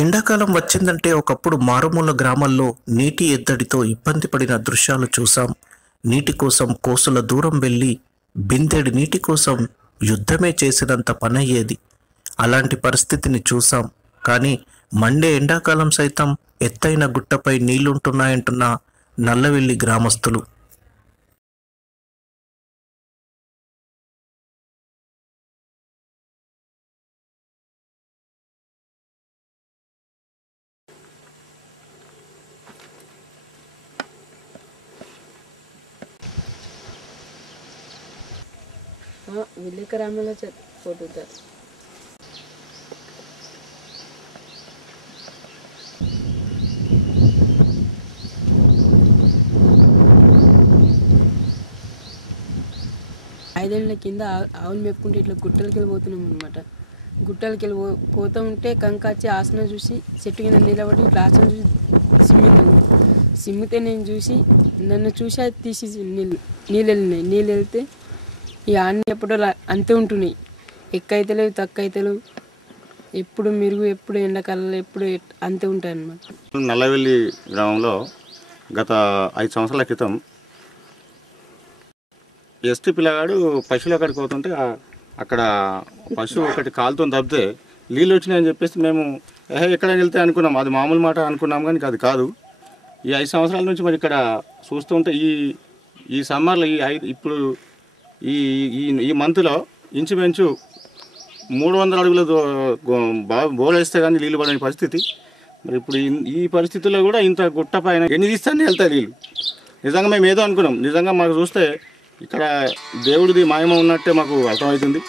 ఎండాకాలం వచ్చిందంటే ఒకప్పుడు మారుమూల గ్రామాల్లో నీటి ఎద్దడితో ఇబ్బంది పడిన దృశ్యాలు చూసాం. నీటి కోసం కోసుల దూరం వెళ్ళి బిందెడి నీటి కోసం యుద్ధమే చేసినంత పనయ్యేది. అలాంటి పరిస్థితిని చూసాం. కానీ మండే ఎండాకాలం సైతం ఎత్తైన గుట్టపై నీళ్లుంటున్నాయంటున్న నల్లవెల్లి గ్రామస్తులు. విలేకరామలో పోతుంటారు. ఐదేళ్ల కింద ఆవులు మెప్పుకుంటే ఇట్లా గుట్టలకి వెళ్ళిపోతున్నాం అనమాట. గుట్టలకి పోతూ ఉంటే కంకాచి ఆసన చూసి చెట్టు కింద నిలబడి ఇట్లా ఆసన చూసి సిమ్మితే నేను చూసి నన్ను చూసి అది తీసి నీళ్ళు వెళ్తే ఈ అన్నీ ఎప్పుడో అంతే ఉంటున్నాయి. ఎక్కైతలేవు తక్కువైతలేవు, ఎప్పుడు మెరుగు, ఎప్పుడు ఎండాకాలంలో ఎప్పుడు అంతే ఉంటాయి అన్నమాట. నల్లవెల్లి గ్రామంలో గత 5 సంవత్సరాల క్రితం ఎస్టీ పిల్లగాడు పశువుల కాడికి పోతుంటే అక్కడ పశువు ఒకటి కాలుతో తప్పితే నీళ్ళు వచ్చినాయని చెప్పేసి మేము ఎక్కడికి వెళ్తే అనుకున్నాం. అది మామూలు మాట అనుకున్నాం, కానీ అది కాదు. ఈ 5 సంవత్సరాల నుంచి మరి ఇక్కడ చూస్తూ ఉంటే ఈ సమ్మర్లో ఇప్పుడు ఈ మంత్లో ఇంచుమించు 300 అడుగుల బోలేస్తే కానీ నీళ్ళు పడని పరిస్థితి. మరి ఇప్పుడు ఈ పరిస్థితుల్లో కూడా ఇంత గుట్ట పైన ఎన్ని తీస్తానే వెళ్తాయి నీళ్ళు. నిజంగా మేము ఏదో అనుకున్నాం. నిజంగా మాకు చూస్తే ఇక్కడ దేవుడిది మాయమ ఉన్నట్టే మాకు అర్థమవుతుంది.